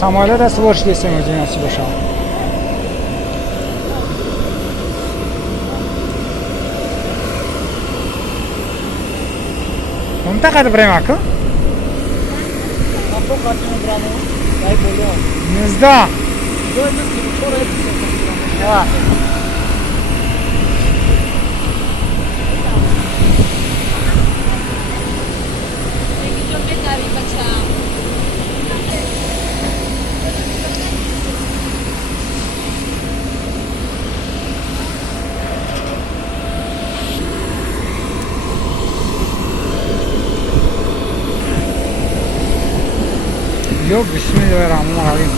Самолет da svorç geçsem hocam açı boşa. Unta kadar buraya akı? आपको काटने में ड्रामा भाई बोल रहा हूँ Nizda. जो है छोड़ रहे Ha. Yok, bismillahirrahmanirrahim.